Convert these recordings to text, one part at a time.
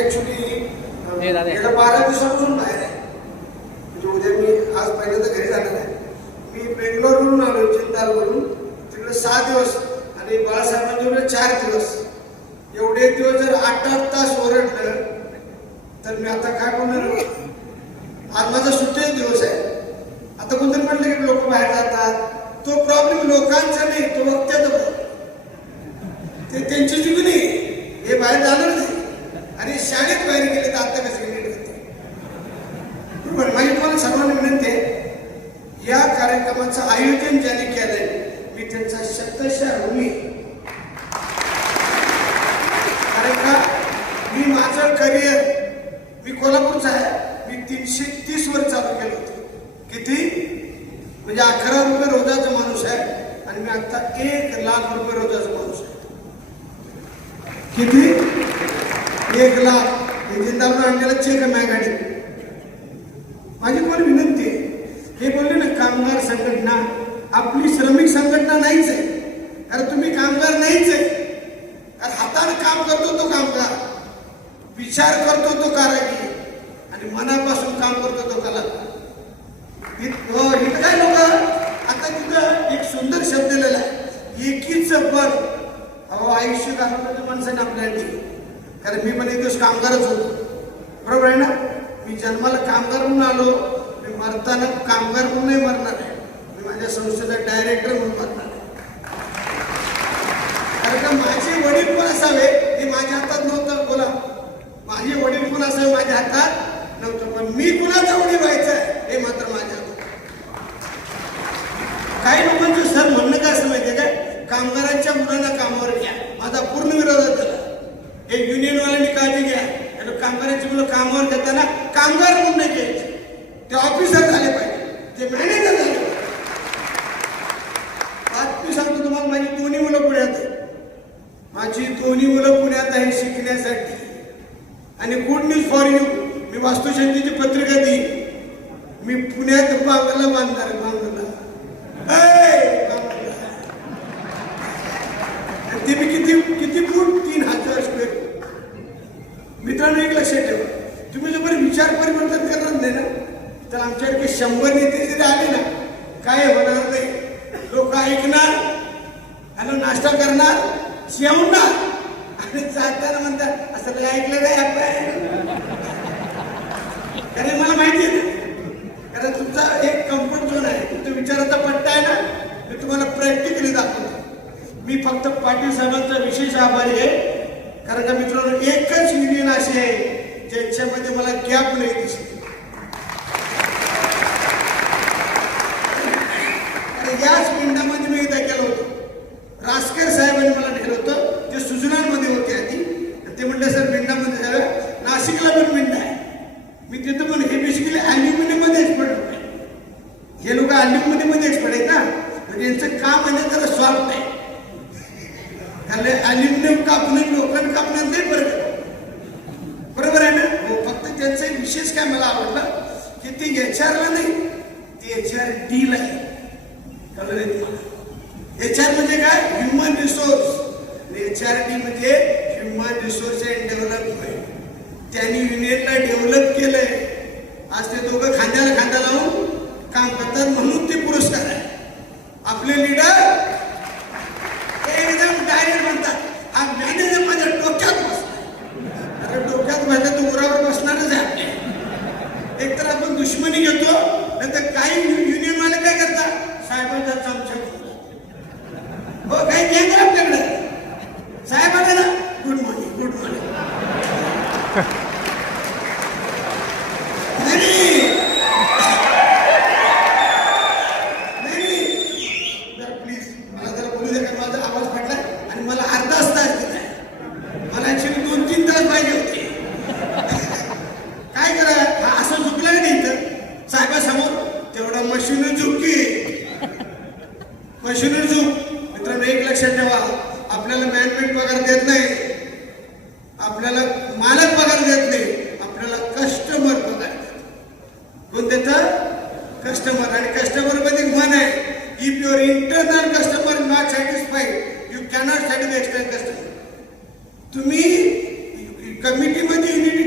Actually गेल्या 12 दिवसापासून बाहेर आहे. म्हणजे उद्या मी आज पहिल्यांदा घरी जाणार आहे. मी बेंगलोरवरून आलो, चिंतालवरून. तिकडे 6 दिवस आणि बाळासाहेबांच्या 4 दिवस. एवढे दिवस जर 8-8 तास ओरडलं तर मी आता काय बोलणार. आज माझा सुट्टीचा दिवस आहे. आता कोणतरी म्हटलं की लोक बाहेर जातात, तो प्रॉब्लेम लोकांचा नाही, तो वक्त्याचा प्रॉब्लेम. ते त्यांची चुकी नाही, हे बाहेर जाणार नाही. आणि शाळेत बाहेर गेले तर आता कसे नीट होते. बरोबर. माझी तुम्हाला सर्वांना विनंती आहे, या कार्यक्रमाचं आयोजन ज्याने केलंय मी त्यांचा शतशः ऋणी. कारण का मी माझं करिअर, मी कोल्हापूरचा आहे, मी 330 वर चालू केलं होतं. किती म्हणजे 11 रुपये रोजाचा माणूस आहे आणि मी आता 1 लाख रुपये रोजाचा माणूस आहे. किती 1 लाख. जिंदाबाद आणलेला चेक आहे माझ्या गाडी. माझी पण विनंती आहे, हे बोलले ना कामगार संघटना आपली श्रमिक संघटना नाहीच आहे. कारण तुम्ही कामगार नाहीच आहे. कारण हाताने काम करतो तो कामगार, विचार करतो तो कारागीर आणि मनापासून काम करतो तो कलाकार. इथं काय लोक आता तिथं एक सुंदर शब्द लिहिलेला आहे, एकीच पण. अहो आयुष्य घालवण्याचं माणसाने आपल्याला. कारण मी पण एक दिवस कामगारच होतो. बरोबर आहे ना. मी जन्माला कामगार म्हणून आलो, मी मरताना कामगार म्हणून नाही मरणार आहे. मी माझ्या संस्थेचा डायरेक्टर म्हणून मरणार आहे. कारण का माझे वडील कोण असावे हे माझ्या हातात नव्हतं. बोला, माझे वडील कोण असावे माझ्या हातात नव्हतं, पण मी कुणाचा वडील व्हायचं हे मात्र माझ्या हातात. काही लोकांचं सर म्हणणं काय असं माहितीये काय, कामगारांच्या मुलांना कामावर घ्या. माझा पूर्ण विरोध झाला. हे युनियनवाल्यांनी काळजी घ्या. कामगारांची मुलं कामावर घेताना कामगार म्हणून नाही घ्यायचे, ते ऑफिसर झाले पाहिजे, ते मॅनेजर झाले पाहिजे. आज मी सांगतो तुम्हाला, माझी दोन्ही मुलं पुण्यात आहेत. माझी दोन्ही मुलं पुण्यात आहे शिकण्यासाठी. आणि गुड न्यूज फॉर यू, मी वास्तुशांतीची पत्रिका दी. मी पुण्यात बांगला बांधणार. बांगला ते मी किती फूट 3000 स्क्वेअर. मित्रांनो एक लक्षात ठेवा, तुम्ही जोपर्यंत विचार परिवर्तन करणार नाही ना, तर आमच्याकडे 100 नेते जरी आले ना, काय होणार नाही. लोक ऐकणार आणि नाश्ता करणार, जेवणार आणि जाताना म्हणतात असं काही ऐकलं नाही आपण. कारण मला माहिती आहे ना, कारण तुमचा एक कम्फर्ट झोन आहे, तुमचा विचाराचा पट्टा आहे ना, मी तुम्हाला प्रॅक्टिकली दाखवतो. मी फक्त पाटील साहेबांचा विशेष आभारी आहे. कारण का मित्रांनो, एकच युनियन असे आहे ज्यांच्यामध्ये मला गॅप नाही दिसत. याच मिनिटामध्ये मी इथं केलं होतं. रासकर साहेबांनी मला नेलं होतं, जे सुजनांमध्ये होते आधी. ते म्हणले सर मिंडामध्ये जाऊया. नाशिकला पण मिंड आहे. मी तिथं पण, हे बेसिकली अल्युमिनियम मध्ये एक्सपर्ट होते. हे लोक अल्युमिनियम मध्ये एक्सपर्ट आहेत ना, म्हणजे यांचं काम आहे जरा सॉफ्ट आहे. अल्युमिनियम कापणे लोखंड कापण्यात नाही फरक. बरोबर आहे ना. हो, फक्त त्यांचा विशेष काय मला आवडला की ते HR ला नाही, ते HRD ला आहे. कळलं नाही तुम्हाला. HR म्हणजे काय, ह्युमन रिसोर्स. HRD म्हणजे ह्युमन रिसोर्स अँड डेव्हलपमेंट. त्यांनी युनियनला डेव्हलप केलंय. आज ते दोघं खांद्याला खांदा लावून काम करतात, म्हणून ते पुरस्कार आहे. आपले लीडर एकदम डायरेक्ट म्हणतात, हा मॅनेजर माझ्या डोक्यात बसला. अरे डोक्यात बसला तो उरावर बसणारच आहे. एकतर आपण दुश्मनी घेतो, नंतर काही युनियन वाले काय करतात, साहेबांचा चमचा. हो, काही केंद्र आपल्याकडे साहेबांना good morning, good morning. Please मला जरा बोलू दे, माझा आवाज फाटला आणि मला अर्धा तास दिलाय. मला ऍक्च्युली 2-3 तास पाहिजे होते. काय करा, हा असं झुकलाय नाही तर साहेबासमोर तेवढा मशीनर झुकी, मशीनर झुक. मित्रांनो एक लक्षात ठेवा, आपल्याला मॅनेजमेंट पगार देत नाही, आपल्याला मालक पगार देत नाही, आपल्याला कस्टमर पगार देत. कोण देतं, कस्टमर. आणि कस्टमर मध्ये मन आहे, if your internal customer not satisfied, you cannot satisfy external customer. तुम्ही कमिटीमध्ये युनिट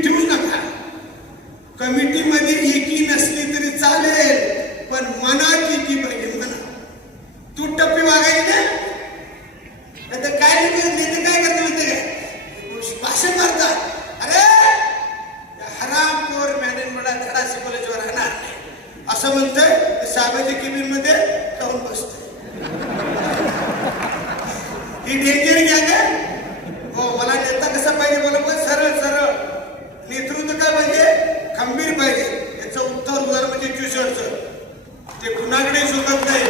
कमिटीमध्ये एकी नसली तरी चालेल, पण मनात एकी पाहिजे. मना तू टप्पी वागायची ना, तर काय नेते काय करते माहिती काय, भाषण मारतात. अरे हरामखोर मॅनेजमेंट धडा शिकवल्याशिवाय राहणार नाही असं म्हणतोय. साहेबाच्या केबिन मध्ये जाऊन बसतोय. ही डेंजर गँग आहे. हो, मला नेता कसा पाहिजे, मला पण सरळ सरळ नेतृत्व काय पाहिजे, खंबीर पाहिजे. याचं उत्तर उदाहरण म्हणजे ट्युशनचं. ते कुणाकडे झुकत नाही.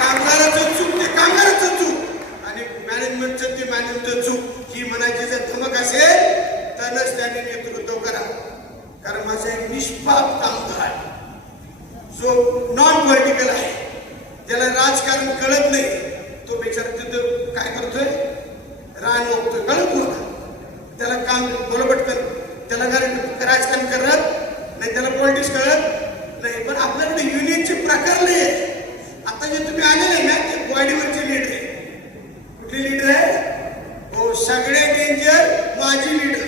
कामगाराचं चूक ते कामगाराचं चूक आणि मॅनेजमेंटचं ते मॅनेजमेंटचं चूक. ही म्हणायची जर धमक असेल तरच त्याने नेतृत्व करा. कारण माझा एक निष्पाप कामगार जो नॉन पॉलिटिकल आहे, ज्याला राजकारण कळत नाही, तो बेचारा तिथं काय करतोय, रान ओळखतोय. कळत नव्हता त्याला, काम बोला पटकन. त्याला राजकारण करत नाही, त्याला पॉलिटिक्स कळत नाही. पण आपल्याकडे युनियनचे प्रकार नाही आहे. आता जे तुम्ही आले नाही ना, ते बॉडीवरचे लीडर आहे. कुठले लीडर आहे, हो सगळे डेंजर माझी लीडर.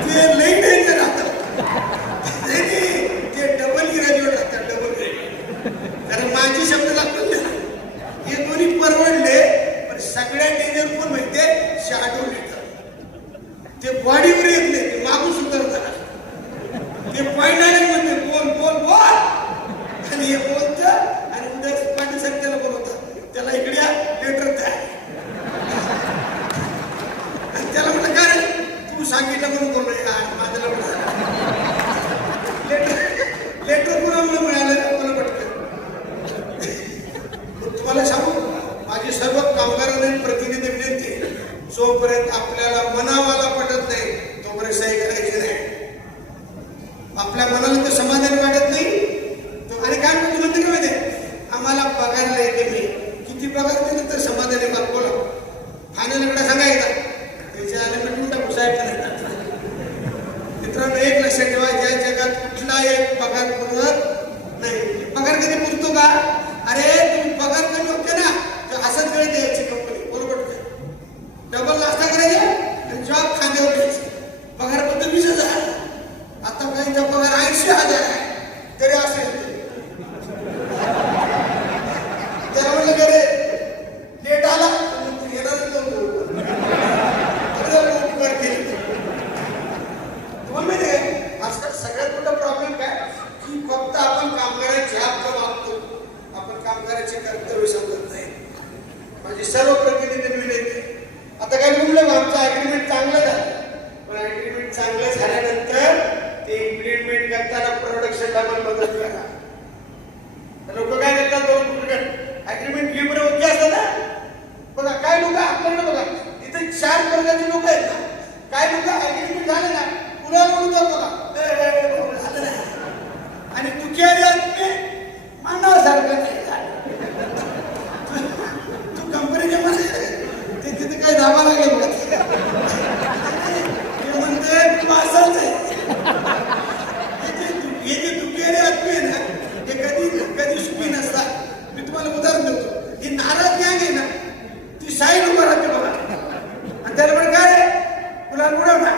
ते लई डेंजर राहतात. ते डबल ग्रॅज्युएट असतात, डबल ग्रॅज्युएट. कारण माझी शब्द लागतो ना, हे दोन्ही परवडले. पण सगळ्यात डेंजर कोण माहितीये, शॅडो लीडर. ते बॉडीवर येत नाही, ते मागून सुधारतात. ते पॉइंट म्हणते बोल बोल बोल, आणि हे बोलतं आणि उद्या पाटील साहेब त्याला बोलवतात. त्याला इकडे लेटर द्या. त्याला म्हटलं काय तू सांगितलं म्हणून बोल माझ्याला लेटर कोणाला मिळालं, मला पटकन. तुम्हाला सांगू, माझी सर्व कामगारांना प्रतिनिधी विनंती, जोपर्यंत आपल्याला मनावाला पटत नाही तोपर्यंत सही करायची नाही. आपल्या मनाला तर समाधान वाटत नाही. आणि काय म्हणते का माहिती, आम्हाला पगारला येते मी, किती पगार दिले तर समाधानी बाप बोला. फायनलकडे सांगायचं त्याच्या आले मिटून टाकू साहेब. मित्रांनो एक लक्षात ठेवा, या जगात कुठला एक पगार पुरत नाही. पगार कधी पुरतो का, अरे तुम्ही पगार कमी होते ना, तर असंच वेळ द्यायची कंपनी, बरोबर. डबल नाश्ता करायचे आणि जॉब खांद्यावर घ्यायचे. पगार फक्त 20,000. आता काहींचा पगार 80,000 आहे, तरी असेल त्याला म्हणलं का रे लेट आला येणारच नव्हतं. तुम्हाला माहिती आहे आजकाल सगळ्यात मोठा प्रॉब्लेम काय, की फक्त आपण कामगारांचे हक्क मागतो, आपण कामगारांचे कर्तव्य समजत नाही. माझी सर्व प्रतिनिधी विनंती, आता काय म्हणलं आमचं अग्रीमेंट चांगलं झालं, पण अग्रीमेंट चांगलं झाल्यानंतर ते इम्प्लिमेंट करताना प्रोडक्शनला पण मदत करा. लोक काय करतात, अग्रीमेंट घेऊन ओके असतात ना. बघा काय लोक आपल्याकडे, बघा इथे 4 वर्गाचे लोक आहेत ना, काय लोक अग्रीमेंट झाले ना पुन्हा बोलतात बघा झालं नाही. आणि तुझ्या मानवासारखं नाही झालं. तू कंपनीच्या मध्ये ते तिथे काही धाबा लागले बघा, ते म्हणते तू असाच आहे. हे जे दुखेरे आत्मे आहे ना, हे कधी कधी सुखी नसतात. मी तुम्हाला उदाहरण देतो, ही नाराज गँग आहे ना, ती साईड उभा राहते बघा, आणि त्याला पण काय गुलाल उडवणार.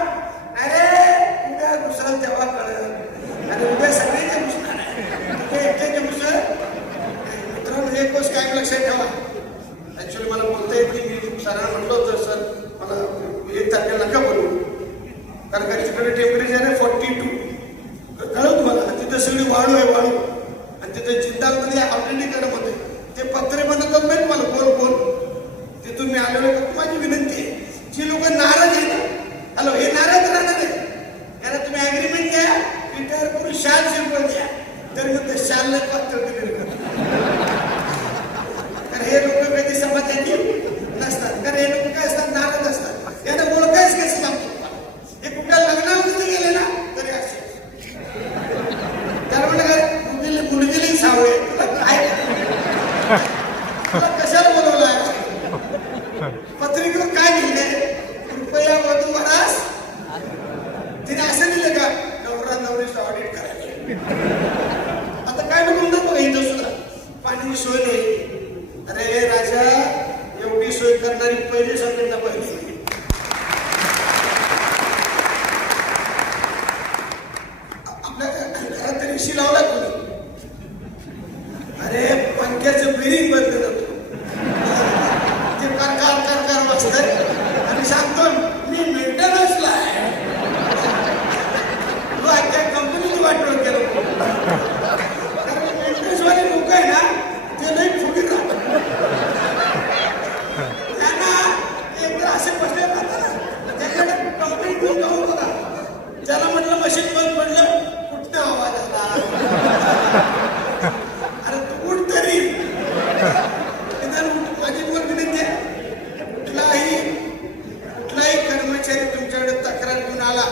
आला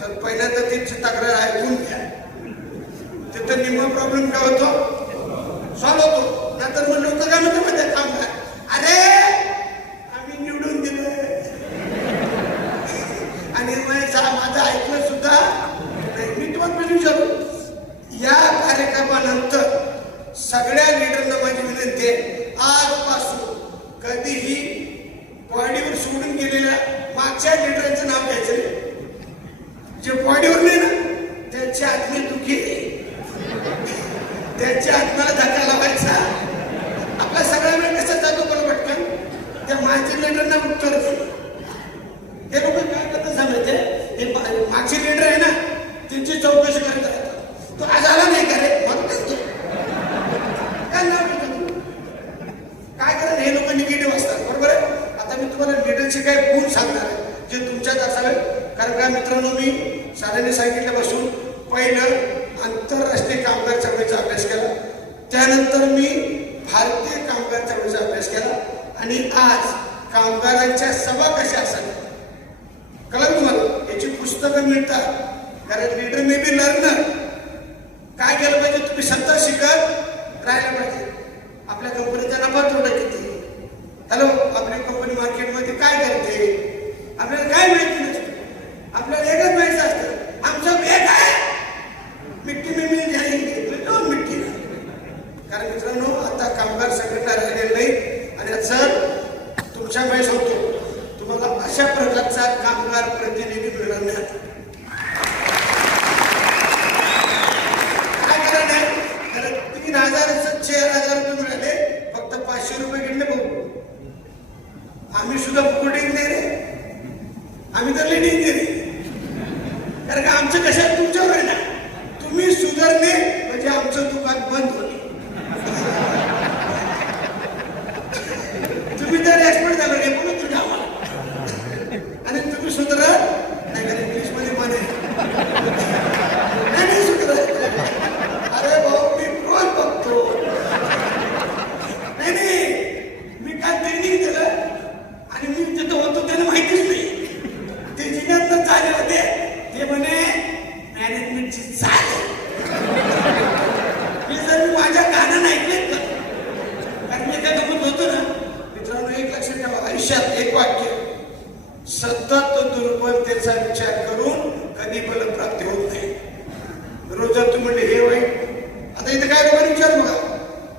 तर पहिल्यांदा त्यांची तक्रार ऐकून घ्या. तिथं निम्मा प्रॉब्लेम काय होतो सॉल्व्ह होतो. नंतर म्हणलं होतं काय म्हणतो मध्ये काम काय, अरे आम्ही निवडून दिलं आणि माझं ऐकलं सुद्धा नाही. मी तुम्हाला पण विचारू, या कार्यक्रमानंतर सगळ्या लीडरना माझी विनंती आहे, आजपासून कधीही बॉडीवर सोडून गेलेल्या मागच्या लीडरांचं नाव घ्यायचं नाही. जे बॉडीवर नाही ना त्यांची आत्मी दुखी आहे, त्यांच्या आत्म्याला धक्का लावायचा. आपला सगळा वेळ कसा जातो बरं पटकन, त्या मागच्या लीडरना उत्तर दे. हे लोक काय करतात सांगायचे, हे मागचे लीडर आहे ना त्यांची चौकशी करत राहतात. तो आज आला नाही का रे, मग काय करत हे लोक निगेटिव्ह असतात. बरोबर आहे. आता मी तुम्हाला लीडरचे काही गुण सांगणार आहे जे तुमच्यात असावे. कारण काय मित्रांनो, मी साऱ्यांनी सांगितल्यापासून पहिलं आंतरराष्ट्रीय कामगार चळवळीचा अभ्यास केला, त्यानंतर मी भारतीय कामगार चळवळीचा अभ्यास केला आणि आज कामगारांच्या सभा कशा असाव्या कळलं तुम्हाला. याची पुस्तकं मिळतात. कारण लीडर मे बी लर्नर. काय केलं पाहिजे, तुम्ही सत्ता शिकत राहायला पाहिजे. आपल्या कंपनीचा नफा तोटा किती, हॅलो आपली कंपनी मार्केटमध्ये काय करते, आपल्याला काय माहिती नसतं. आपल्याला एकच माहिती असतं, आमचा वेग आहे मिट्टी में मिल जाएंगे तो मिट्टी. कारण मित्रांनो आता कामगार संघटना राहिलेली नाही आणि सर तुमच्या वेळेस होतो तुम्हाला अशा प्रकारचा कामगार प्रतिनिधी मिळवण्यात काय करा नाही. 3,000 4,000 रुपये मिळाले, फक्त 500 रुपये घेतले भाऊ. आम्ही सुद्धा फुकट नाही रे, आम्ही तर लिडिंग दिली. कारण का आमचं कशात तुमच्यावर आहे ना, तुम्ही सुधारले म्हणजे आमचं दुकान बंद होईल. तुम्ही तर एक्सपर्ट झाला रे बोलत तुझ्या आम्हाला, आणि तुम्ही सुधारा नाही का इंग्लिश मध्ये म्हणे नाही सुधारा. अरे भाऊ मी रोज बघतो. नाही मी काय ट्रेनिंग दिलं आणि मी तिथं होतो त्याला माहितीच नाही. ते जिल्ह्यातनं चालले होते, ते म्हणे मॅनेजमेंटची चाल. मी जर मी माझ्या कानानं ऐकलेत का, कारण मी एका गमत होतो ना मित्रांनो. एक लक्षात ठेवा, आयुष्यात एक वाक्य, सतत दुर्बलतेचा विचार करून कधी बलप्राप्ती होत नाही. रोज जर तुम्ही म्हणले हे वाईट, आता इथे काय लोकांनी विचार बघा,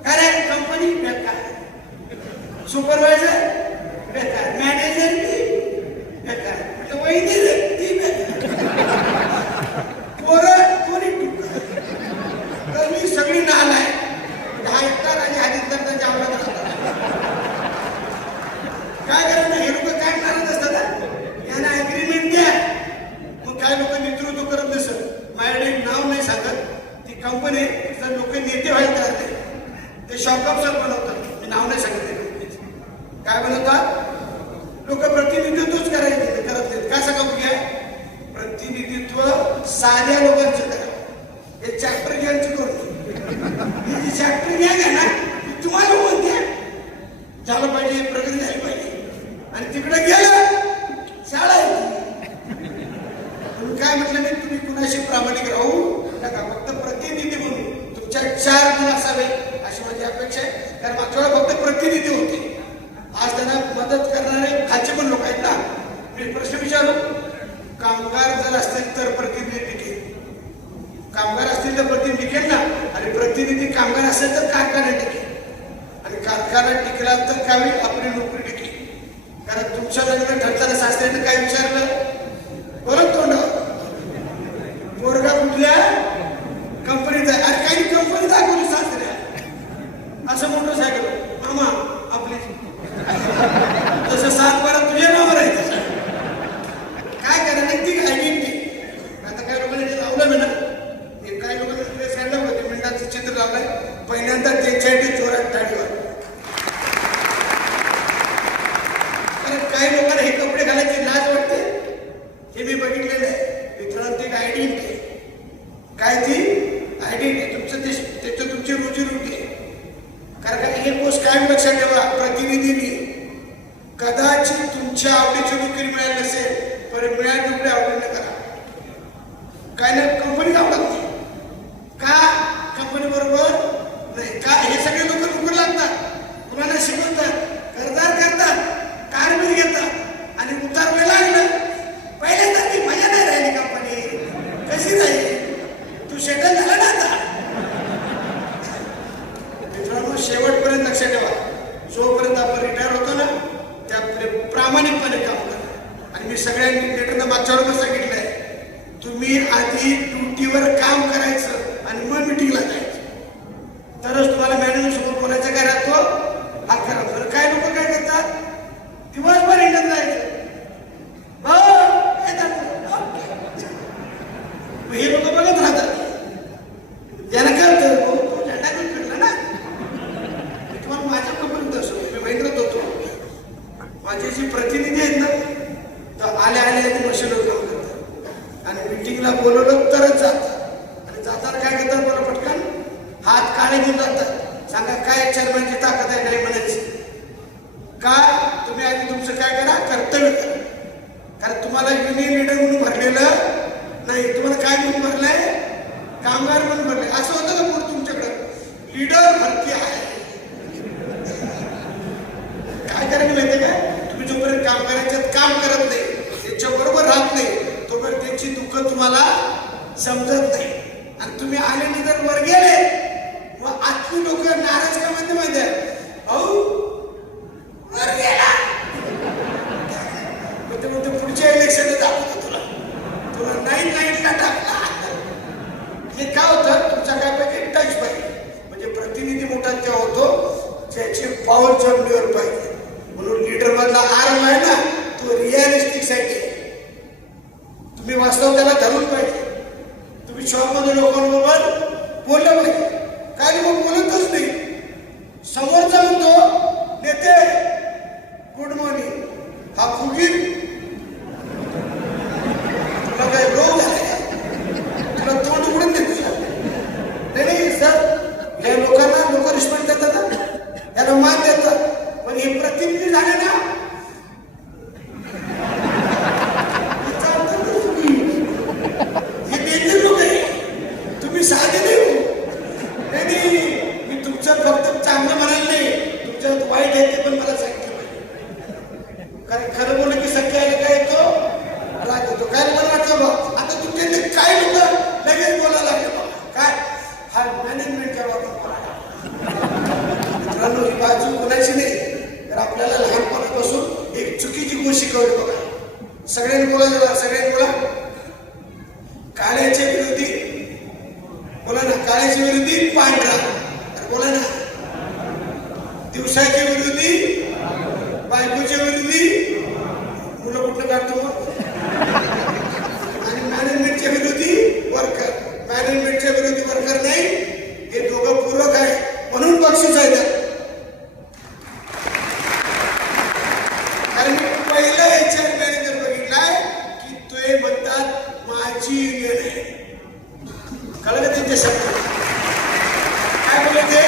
काय रे कंपनी बेकार, सुपरवायझर बेकार, मॅनेजर बेकार, म्हणजे वहिनी रे ती बेकार, पोरं कोणी तर मी सगळी नाल आहे. 10 हेक्टर आणि आदित्य जावला काय करायचं. हे लोक काय करत असतात, त्यांना अग्रीमेंट द्या. मग काय लोक नेतृत्व करत नसत. माझ्याकडे नाव नाही सांगत, ती कंपनी जर लोक नेते व्हायला तयार नाही, ते शॉक ऑब्झर्व बनवतात. मी नाव नाही सांगत. काय बनवतात लोक, प्रतिनिधित्वच करायचे करत नाहीत. काय सांगा बघूया, प्रतिनिधित्व साध्या लोकांचं करा. हे चॅप्टर घ्यायचं करून चॅप्टर घ्या ना, तुम्हाला बोलते झालं पाहिजे, प्रगती झाली पाहिजे, आणि तिकडे गेलं शाळा काय म्हटलं मी, तुम्ही कुणाशी प्रामाणिक राहू नका, फक्त प्रतिनिधी म्हणून तुमच्या 4 गुण असावे अशी माझी अपेक्षा आहे. कारण मागच्या वेळा फक्त प्रतिनिधी होते, आज त्यांना मदत करणारे खालचे पण लोक आहेत ना. मी प्रश्न विचारू, कामगार जर असतील तर प्रतिनिधी टिकेल, कामगार असतील तर प्रतिनिधी टिकेल ना, आणि प्रतिनिधी कामगार असेल तर कारखाना टिकेल, आणि कारखाना टिकला तर काय आपली नोकरी टिकेल. कारण तुमच्या लग्न ठरताना सासऱ्याने काय विचारलं, परत तोंड पोरगा कुठल्या कंपनीत आहे, अरे काही कंपनी दाखवली सासऱ्या, असं मोटरसायकल मामा आपली, तसं 7-12 तुझ्या नावावर आहे. तसं काय करायला ती आयडेंटिटी. आता काही लोकांनी लावलं ना, काही लोकांनी ड्रेस काढला होते, मिनिटाचं चित्र लावलंय, पहिल्यांदा त्यांच्या जोरात टाळीवर. काही लोकांना हे कपडे घालायची लाज वाटते, हे मी बघितलेलं आहे. मित्रांनो ती आयडेंटिटी, काय ती आयडेंटिटी तुमचं त्याचं तुमची रोजीरोटी आहे. कारण काय हे गोष्ट काय लक्षात ठेवा, प्रतिनिधींनी कदाचित तुमच्या आवडीची नोकरी मिळाली नसेल, पण मिळाली नोकरी आवडीनं करा. काय नाही कंपनी आवडत नाही का? कंपनी बरोबर नाही का? हे सगळे लोक नोकरी लागतात, मुलांना शिकवतात, घरदार करतात, कारबीर घेतात आणि उतार वेळ लागलं पहिल्यासारखी मजा नाही राहिली. कंपनी कशी राहील? तू सेटल झाला ना आता. मित्रांनो, शेवटपर्यंत लक्षात ठेवा, जोपर्यंत आपण रिटायर होतो ना त्या प्रामाणिकपणे काम करा. आणि मी सगळ्यांनी लेटरनं मागच्या वेळेला सांगितलंय, तुम्ही आधी ड्युटीवर काम करायचं आणि मग मिटिंगला जायचं, तरच तुम्हाला मॅनेजर सोबत बोलायचं काय राहतो हा खरा. बरं काय लोक काय करतात, दिवसभर इंडियन जायचं, हे लोक बघत राहतात. याला काय होतं, तो झेंडा घेऊन फिरला ना. मी तुम्हाला माझ्या कंपनीत असो, मी महिंद्रात होतो, माझे जे प्रतिनिधी आहेत ना तर आल्या आल्या मशीनवर काम करतात आणि मिटिंगला बोलवलं तरच जातात. आणि जाताना काय करतात, मला पटकन हात काळे घेऊन जातात. सांगा काय चेअरमॅनची ताकद आहे नाही म्हणायची का? तुम्ही आधी तुमचं काय करा, कर्तव्य करा. कारण तुम्हाला युनियन लीडर म्हणून भरलेलं नाही, तुम्हाला काय म्हणून भरलंय, कामगार म्हणून भरले. असं होतं का पुढे तुमच्याकडं लीडर भरती आहे? काय करायला माहितीये का, तुम्ही जोपर्यंत कामगारांच्यात काम करत नाही, त्यांच्या बरोबर राहत नाही, तोपर्यंत त्यांची दुःख तुम्हाला समजत नाही. आणि तुम्ही आले जर वर गेले मग आतली लोक नाराज का म्हणते माहिती आहे, अहो वर गेला ते म्हणते पुढच्या इलेक्शनला दाखवतो तुला नाईटला टाकला. हे काय होतं, तुमचा काय पाहिजे, टच पाहिजे. म्हणजे प्रतिनिधी मोठा तेव्हा होतो ज्याची पावर जमिनीवर पाहिजे. म्हणून लीडर मधला आराम आहे ना तो रिअलिस्टिक साठी. तुम्ही वास्तव त्याला धरून पाहिजे. तुम्ही शॉपमध्ये लोकांबरोबर बोललं पाहिजे. काय लोक बोलतच नाही. समोरचा म्हणतो नेते गुड मॉर्निंग, हा फुगीर तुला काय रोग झाला, तुला तोंड उघडून देतो. नाही सर, या लोकांना लोक रिस्पेक्ट देतात, याला मान देतात. पण हे प्रतिनिधी झाले ना, हे डेंजर लोक आहे. तुम्ही साधे नाही. मी तुमचं फक्त चांगलं म्हणाल नाही, तुमच्यात वाईट आहे ते पण मला सांगितलं पाहिजे. कारण खरं बोललं की सत्य आहे काय येतो, राग येतो. काय मला वाटतं बा, आता तुमच्या काय लोक लगेच बोलायला लागले बा, काय हा मॅनेजमेंटच्या मित्रांनो, ही बाजू कोणाची नाही. तर आपल्याला लहानपणापासून एक चुकीची गोष्ट शिकवली बघा. सगळ्यांनी बोला, सगळ्यांनी बोला. काळ्याच्या विरोधी बोला ना, काळ्याच्या विरोधी पांढरा. तर बोला ना, दिवसाच्या विरोधी बायकोच्या विरोधी मुलं कुठं काढतो मग, आणि मॅनेजमेंटच्या विरोधी वर्कर. मॅनेजमेंटच्या विरोधी वर्कर नाही, हे दोघं पूरक आहे. म्हणून बक्षीस आहे त्यात. कारण मी पहिला एचआर मॅनेजर बघितलाय की तो म्हणतात माझी युनियन आहे. कळलं त्यांच्या शब्द काय बोलायचे.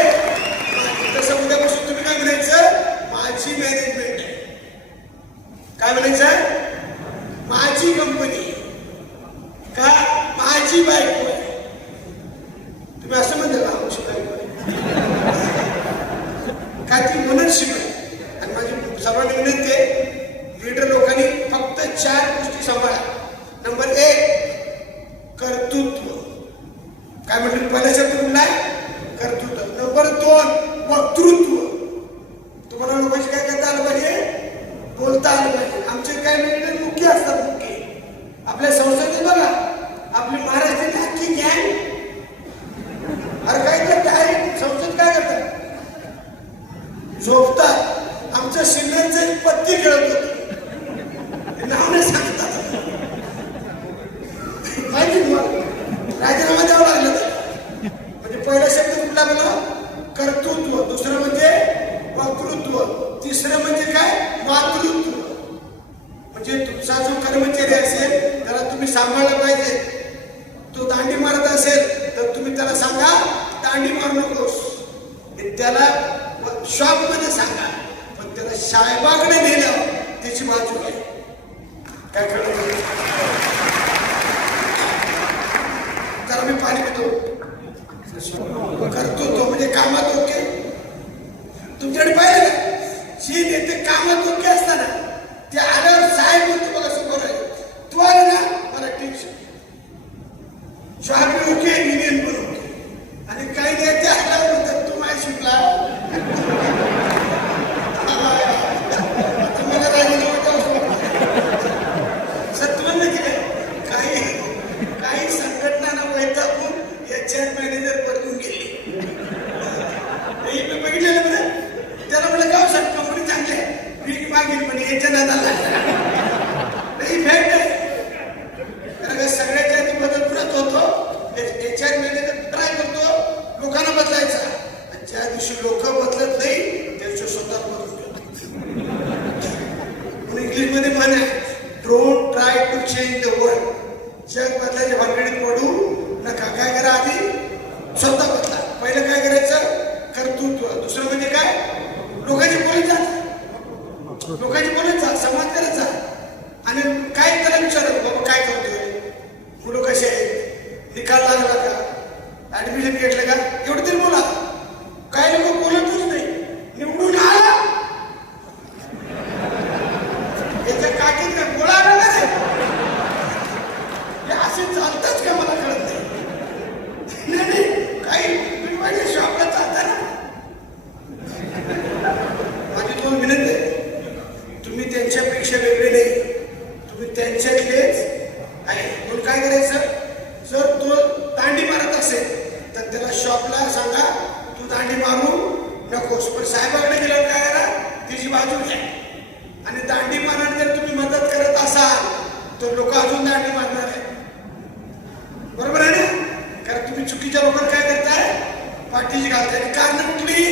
तसं उद्यापासून तुम्ही काय म्हणायचं, माझी मॅनेजमेंट आहे. काय म्हणायचं, माझी कंपनी का माझी बायको आहे. तुम्ही असं म्हणता आमची बायको काय ती म्हणत शिकवा. आणि माझी सर्वांनी विनंती आहे, लीडर लोकांनी फक्त 4 गोष्टी सांभाळा. नंबर 1 कर्तृत्व. काय म्हटलं पहिला शब्द कुठला, कर्तृत्व. नंबर 2 वक्तृत्व. तुम्हाला लोकांशी काय करता आलं पाहिजे, बोलता आलं पाहिजे. आमचे काय लीडर मुख्य असतात, मुख्य. आपल्या संसदेत बघा, आपली महाराष्ट्राची अख्खी गँग अरे काय करतात, संसद काय करतात, झोपतात. आमच्या सिनियरचं एक पत्ती खेळत होत, नाव नाही सांगतात माहिती तुम्हाला, राजीनामा द्यावा लागला. म्हणजे पहिला शब्द कुठला बोला, कर्तृत्व. दुसरं म्हणजे वक्तृत्व. तिसरं म्हणजे काय, मातृत्व. म्हणजे तुमचा जो कर्मचारी असेल त्याला तुम्ही सांभाळलं पाहिजे. तो दांडी मारत असेल तर तुम्ही त्याला सांगा दांडी मारू नकोस. त्याला शॉप मध्ये सांगा, पण त्याला साहेबाकडे नेलं त्याची बाजू आहे. काय कळलं, चेंज द वर्ल्ड. जग बदलायच्या भानगडीत पडू नका. काय करा, आधी स्वतः बदला. पहिलं काय करायचं, कर्तृत्व. दुसरं म्हणजे काय, लोकांची बोलत जा, लोकांची बोलत जा, संवाद करत जा. आणि काय त्याला विचारलं, बाबा काय करतोय, मुलं कसे आहेत, निकाल लागला का, ऍडमिशन घेतलं का, एवढं तरी बोला. काय लोक बोलतच नाही. निवडून आला याच्या काकीत काय गोळा आला का नाही, हे असे चालतच का मला कळत नाही. नाही काही तुम्ही माझ्या शॉपला चालता ना. माझी दोन विनंती आहे, तुम्ही त्यांच्यापेक्षा वेगळे नाही, तुम्ही त्यांच्यातलेच आहे. म्हणून काय करायचं, जर तो दांडी मारत असेल तर त्याला शॉपला सांगा तू दांडी मारू नकोस. पण साहेबाकडे गेल्यावर काय करा, तिची बाजू घ्या. आणि दांडी मारण्यात जर तुम्ही मदत करत असाल तर लोक अजून दांडी मारणार आहे. बरोबर आहे ना. कारण तुम्ही चुकीच्या लोकांना काय करताय, पाठीशी घालताय. कारण कुठली,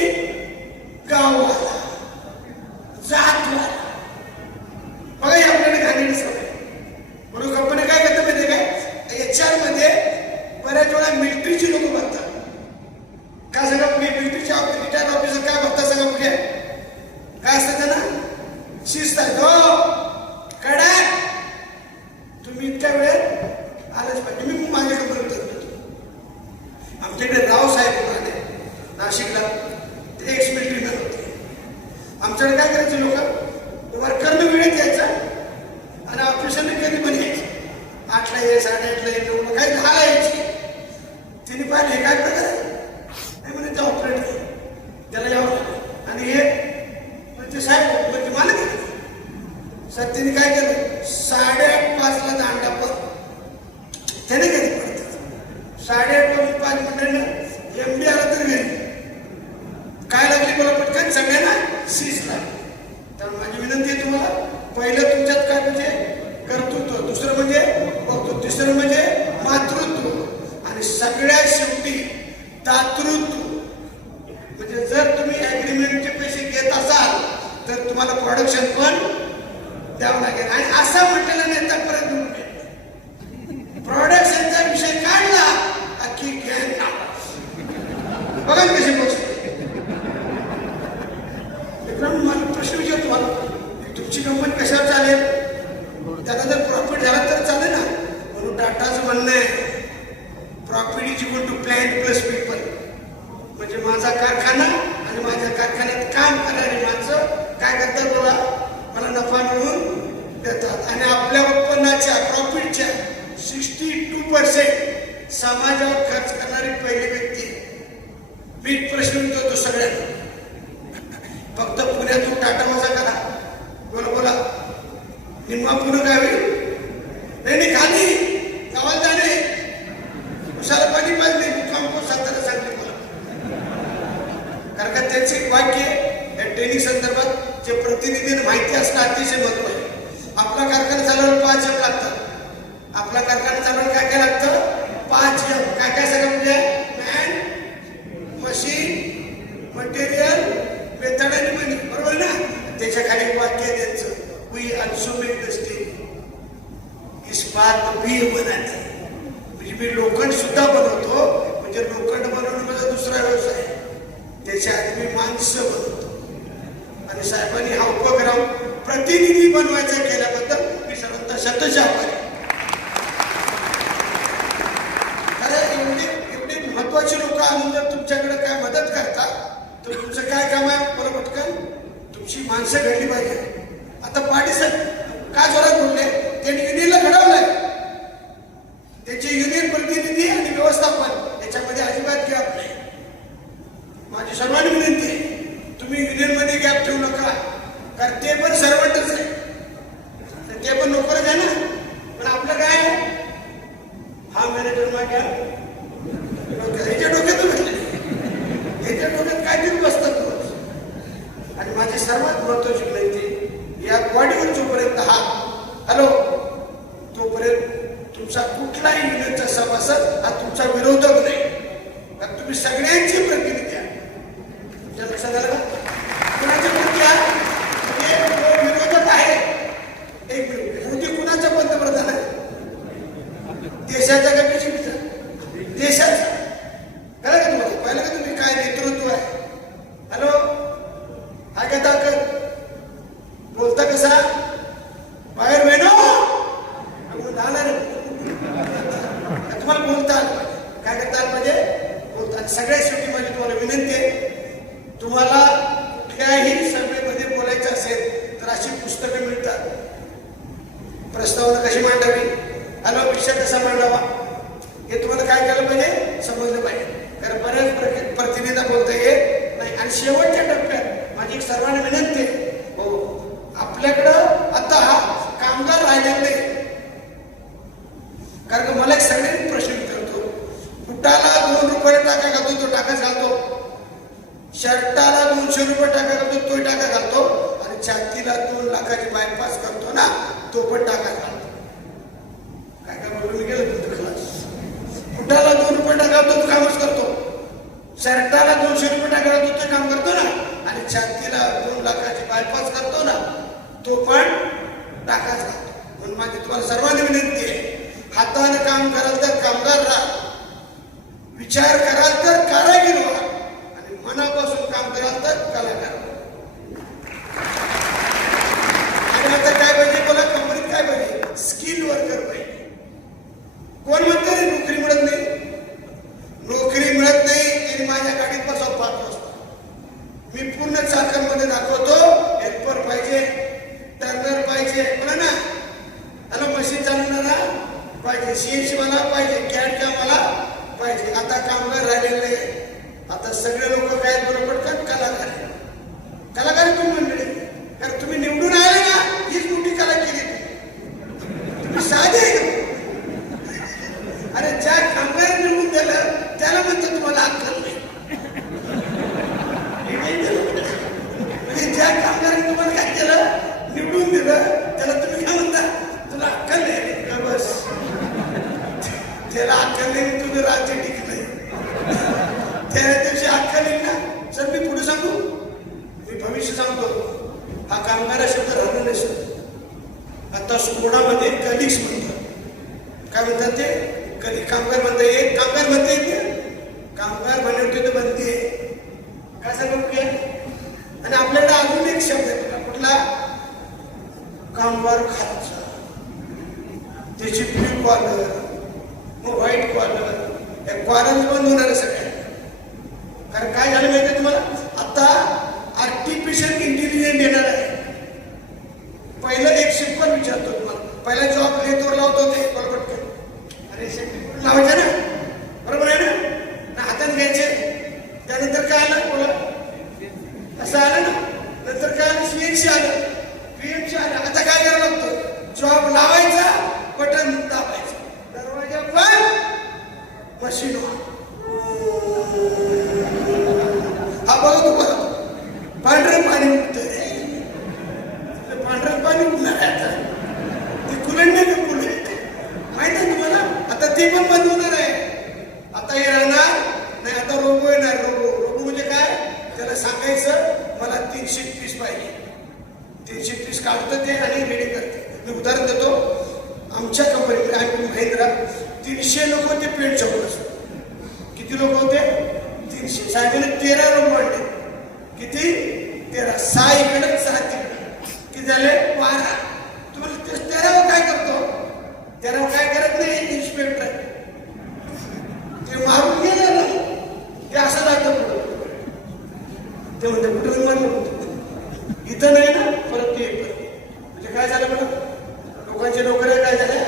गाववाला, जातवाला. बघा ही आपल्याकडे घालण्याची सवय. म्हणून कंपनी काय करतात माहिती काय, HR मध्ये बऱ्याच वेळा मिलिटरीची लोक बघतात. काय सांगा पुढे, मिलिटरीच्या रिटायर्ड ऑफिसर काय बघतात सांगा पुढे, काय असतं त्यांना, शिस्त आहे. हो कडक, तुम्ही इतक्या वेळेत आलंच पाहिजे. मी माझ्या कंपनीत होतो, आमच्याकडे रावसाहेब होते नाशिकला, ते एक्स मिलिटरी मॅन होते. आमच्याकडे काय करायचे लोक, वर्करने वेळेत यायचा आणि ऑफिसरने कधी पण यायचे. 8ला ये, 8:30ला ये, 9ला काही 10ला यायची. तिने पाहिले हे काय प्रकार आहे, नाही म्हणे ते ऑपरेट त्याला यावं. आणि हे म्हणजे साहेब म्हणजे मला केलं सर, तिने काय केलं, 8:30-5ला दांडा पण त्याने कधी पडतात. 8:30-5 मिनिटांना MD आला तर घरी काय लागली मला पटकन सगळ्यांना शीच लागली. तर माझी विनंती आहे तुम्हाला, पहिलं तुमच्यात काय म्हणजे कर्तृत्व, दुसरं म्हणजे वक्तृत्व, तिसरं म्हणजे मातृत्व, आणि सगळ्यात शेवटी दातृत्व. म्हणजे जर तुम्ही ऍग्रीमेंटचे पैसे घेत असाल तर तुम्हाला प्रोडक्शन पण द्यावं लागेल. आणि असा म्हटलेला नेता परत निवडून येईल. प्रोडक्शनचा विषय काढला अख्खी गॅंग बघा कशी गोष्ट. मला प्रश्न विचारतो, मला तुमची कंपनी कशावर चालेल, त्याला जर प्रॉफिट झाला तर चालेल ना. म्हणून टाटाचं म्हणणं आहे, profit is equal to plant plus people. म्हणजे माझा कारखाना आणि माझ्या कारखान्यात काम करणारी माणसं काय करतात, बघा मला नफा मिळवून देतात. आणि आपल्या उत्पन्नाच्या प्रॉफिटच्या 62% समाजावर खर्च करणारी पहिली व्यक्ती. मी प्रश्न विचारतो सगळ्यांना, फक्त पुण्यातून टाटा माझा करा, बोला बोला, निम्मा पुणे गावी नाही, खाली गावाला जाणे, उसाला पाणी पाजले, कंपोस्ट सातारा सांगते बोला. कारण का त्यांचे एक वाक्य या ट्रेनिंग संदर्भात जे प्रतिनिधींना माहिती असणं अतिशय महत्व आहे. आपला कारखाना चालवायला 5 जण लागतात. आपला कारखाना चालवायला काय काय लागतं, 5 जण. काय काय सगळं म्हणजे मॅन, मशीन, मटेरियल, मेथड आणि मनी. बरोबर ना. त्याच्या खाली एक वाक्य आहे त्यांचं, we also make the steel इस्पात बी बनाते. म्हणजे मी लोखंड सुद्धा बनवतो. म्हणजे लोखंड बनवणं माझा दुसरा व्यवसाय. त्याच्या आधी मी माणसं बनवतो. आणि साहेबांनी हा उपक्रम प्रतिनिधी बनवायचा केल्याबद्दल मी सर्वांचा शतश आभारी. एवढे महत्वाची लोक आणून जर तुमच्याकडे काय मदत करतात तर तुमचं काय काम आहे, बरं पटकन तुमची माणसं घडली पाहिजे. आता पाटील साहेब काय जोरात बोलले, त्यांनी युनियनला घडवलंय. त्याचे युनियन प्रतिनिधी आणि व्यवस्थापन याच्यामध्ये अजिबात गॅप नाही. माझी सर्वांनी विनंती आहे, तुम्ही युनियन मध्ये गॅप ठेवू नका. कारण ते पण सर्वंटच आहे, ते पण नोकरच आहे ना. पण आपलं काय, हा मॅनेजर माझ्या ह्याच्या डोक्यातून भेटले, ह्याच्या डोक्यात काय तरी बसतात रोज. आणि माझी सर्वात महत्वाची विनंती, या बॉडीवर जोपर्यंत हॅलो तोपर्यंत तुमचा कुठलाही युनियनचा सभासद हा तुमचा विरोधक नाही. कारण तुम्ही सगळ्यांचे प्रतिनिधी आहे. तुमच्या लक्षात आलं का, कुणाचे प्रतिनिधी आहे, विरोधक आहे. एक मिनिट, मोदी कुणाचा पंतप्रधान आहे, प्रस्तावना कशी मांडावी, आला विषय कसा मांडावा, हे तुम्हाला काय केलं पाहिजे, समजलं पाहिजे. कारण बऱ्याच प्रतिनिधी बोलता येत नाही. आणि शेवटच्या टप्प्यात माझी एक सर्वांना विनंती आहे, हो आपल्याकडं आता कामगार राहिलेले नाही. कारण मला एक सगळ्यांनी प्रश्न विचारतो, बुटाला 2 रुपये टाका घालतो तो टाका घालतो, शर्टाला 200 रुपये टाका घालतो तो टाका घालतो, आणि छातीला 2 लाखाची बायपास करतो ना तो पण टाका घालतो. काय काय बोलून मी गेलो तुमचं क्लास. बुटाला 2 रुपये टाका घालतो तो कामच करतो, शर्टाला 200 रुपये टाका घालतो तो काम करतो ना, आणि छातीला 2 लाखाची बायपास करतो ना तो पण टाकाच घालतो. म्हणून माझी तुम्हाला सर्वांनी विनंती आहे, हाताने काम कराल तर कामगार राहा, विचार कराल तर कारागीर व्हा, आणि मनापासून काम कराल तर कलाकार व्हा. आणि आता काय पाहिजे, मला कंपनीत काय पाहिजे, स्किल वर्कर पाहिजे. कोण म्हणतं रे नोकरी मिळत नाही, नोकरी मिळत नाही, त्यांनी माझ्या गाडीत बसावं 5 वाजता. मी पूर्ण चाकरमध्ये दाखवतो, हेल्पर पाहिजे, टर्नर पाहिजे, म्हणा ना, त्याला मशीन चालवणारा पाहिजे, सीएनसी मला पाहिजे, कॅट मला पाहिजे. आता कामगार राहिलेले नाही. आता सगळे लोक काय बरोबर पडतात, कलाकार. कलाकार तुम्ही मंडळी, कारण तुम्ही निवडून आले ना, हीच मोठी कला केली. तुम्ही साधे, अरे ज्या कामगार निवडून दिलं त्याला म्हणतो तुम्हाला अक्कल नाही. म्हणजे ज्या कामगारांनी तुम्हाला काय केलं, निवडून दिलं, त्याला तुम्ही काय म्हणता, तुला अक्कल नाही. बस त्याला अक्कल नाही, तुम्ही राज्य टिकलंय. त्या दिवशी अक्कल येईल ना. सर मी पुढे सांगू, मी भविष्य सांगतो. हा कामगार शब्द राहणार नाही सर. आता स्कोडामध्ये कलिग्स म्हणतात. काय म्हणतात ते, कधी कामगार म्हणता येत, कामगार म्हणता येते, कामगार म्हणते तर बनते. काय सांगू की, आणि आपल्याकडे अजून एक शब्द आहे, कुठला, कामगार खालचा. त्याची ब्लू कॉलर, मग व्हाईट कॉलर, या कॉलर बंद होणार आहे सगळ्या. कारण काय झालं माहिती तुम्हाला, आता आर्टिफिशियल इंटेलिजन्स येणार आहे. पहिलं एक सिंपल विचारतो तुम्हाला, पहिला जॉब लेतवर लावतो ते पटकन, अरे शेफ्टी लावायचं ना, बरोबर आहे ना, हातात घ्यायचे. त्यानंतर काय आलं, बोला असं आलं ना, नंतर काय आलं, सीएनसी आलं, पीएमसी आलं. आता काय करावं लागतं, जॉब लावायचा, बटन दाबायचं, दरवाजा बंद, मशीन हा बघा तुम्हाला पांढरं पाणी उठतं, पांढरं पाणी उठणार आहे. आता ते कुलंड नाही का, कुलंड माहित आहे तुम्हाला. आता ते पण बंद होणार आहे. आता हे राहणार नाही, आता रोबो येणार. रोबो, रोबो म्हणजे काय, त्याला सांगायचं मला 330 पाहिजे, 330 काढतं ते आणि रेडी करते. मी उदाहरण देतो, आमच्या कंपनीमध्ये आम्ही महिंद्रा 300 लोक होते पेंट चौक. किती लोक होते, 300. साहेबांनी 13 लोक वाढले. किती, 13. 6 इकडे 6 तिकडे, किती झाले, 12. तुम्हाला 13 काय करतो, 13 काय करत नाही, इन्स्पेक्टर ते मारून गेलं ना, ते असं जातं पुढं. ते म्हणते कुठं मारलं, इथं नाही ना, परत ते म्हणजे काय झालं बघा, लोकांच्या नोकऱ्या काय झाल्या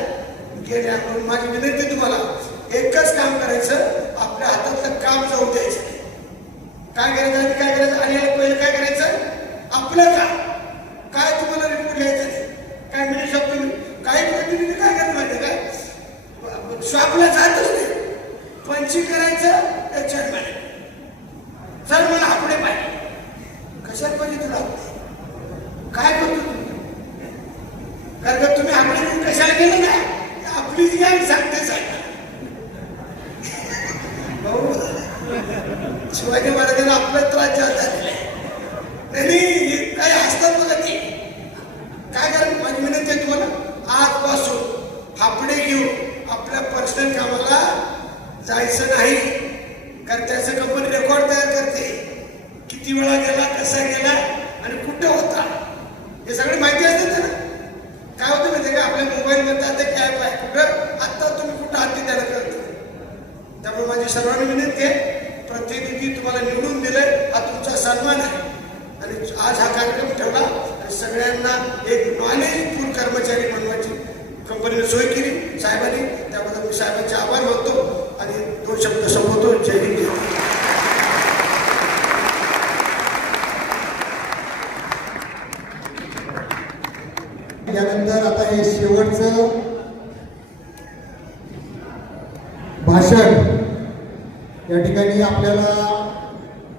गेल्या. म्हणून माझी विनंती तुम्हाला, एकच काम करायचं, आपल्या हातातलं काम जाऊ द्यायचं. काय करायचं आणि काय करायचं, आणि पहिलं काय करायचं, आपलं काम. काय तुम्हाला रिपोर्ट लिहायचं नाही, काय मिळू शकतो मी. काही प्रतिनिधी काय करत माहिती काय, शॉपला जातच नाही, पंचिंग करायचं, त्याच्यात पाहिजे, सर मला आपले पाहिजे. कशात पाहिजे तुला, काय करतो तुम्ही, कारण तुम्ही आपले कशाला गेलं ना, आपलीच गॅंग सांगते साहेब. शिवाजी महाराजांना आपला त्रास जास्त झालेला आहे. नाही काही असतात बघा ते काय करायचं. माझी विनंती आहे तुम्हाला, आजपासून हापडे घेऊन आपल्या पर्सनल कामाला जायचं नाही. कारण त्याचं कंपनी रेकॉर्ड तयार करते, किती वेळा गेला, कसा गेला आणि कुठं होता, हे सगळी माहिती असते ना. काय होतं माहिती का, आपल्या मोबाईलमध्ये आता ॲप आहे, कुठं आत्ता तुम्ही कुठं आहात ते त्याला कळतं. त्यामुळे माझी सर्वांनी विनंती आहे, प्रतिनिधी तुम्हाला निवडून दिलंय, हा तुमचा सन्मान आहे. आणि आज हा कार्यक्रम ठेवला आणि सगळ्यांना एक नॉलेजफुल कर्मचारी बनवायची परीने सोय केली साहेबांनी, त्याबद्दल मी साहेबांचे आभार मानतो आणि 2 शब्द संपवतो. जय हिंद. यानंतर आता हे शेवटचं भाषण या ठिकाणी आपल्याला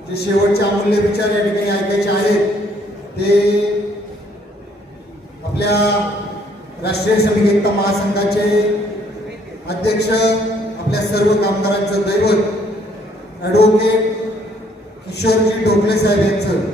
जे शेवटचे अमूल्य विचार या ठिकाणी ऐकायचे आहेत ते आपल्या राष्ट्रीय श्रमिक एकता महासंघाचे अध्यक्ष, आपल्या सर्व कामगारांचं दैवत ॲडव्होकेट किशोरजी ढोकळे साहेब यांचं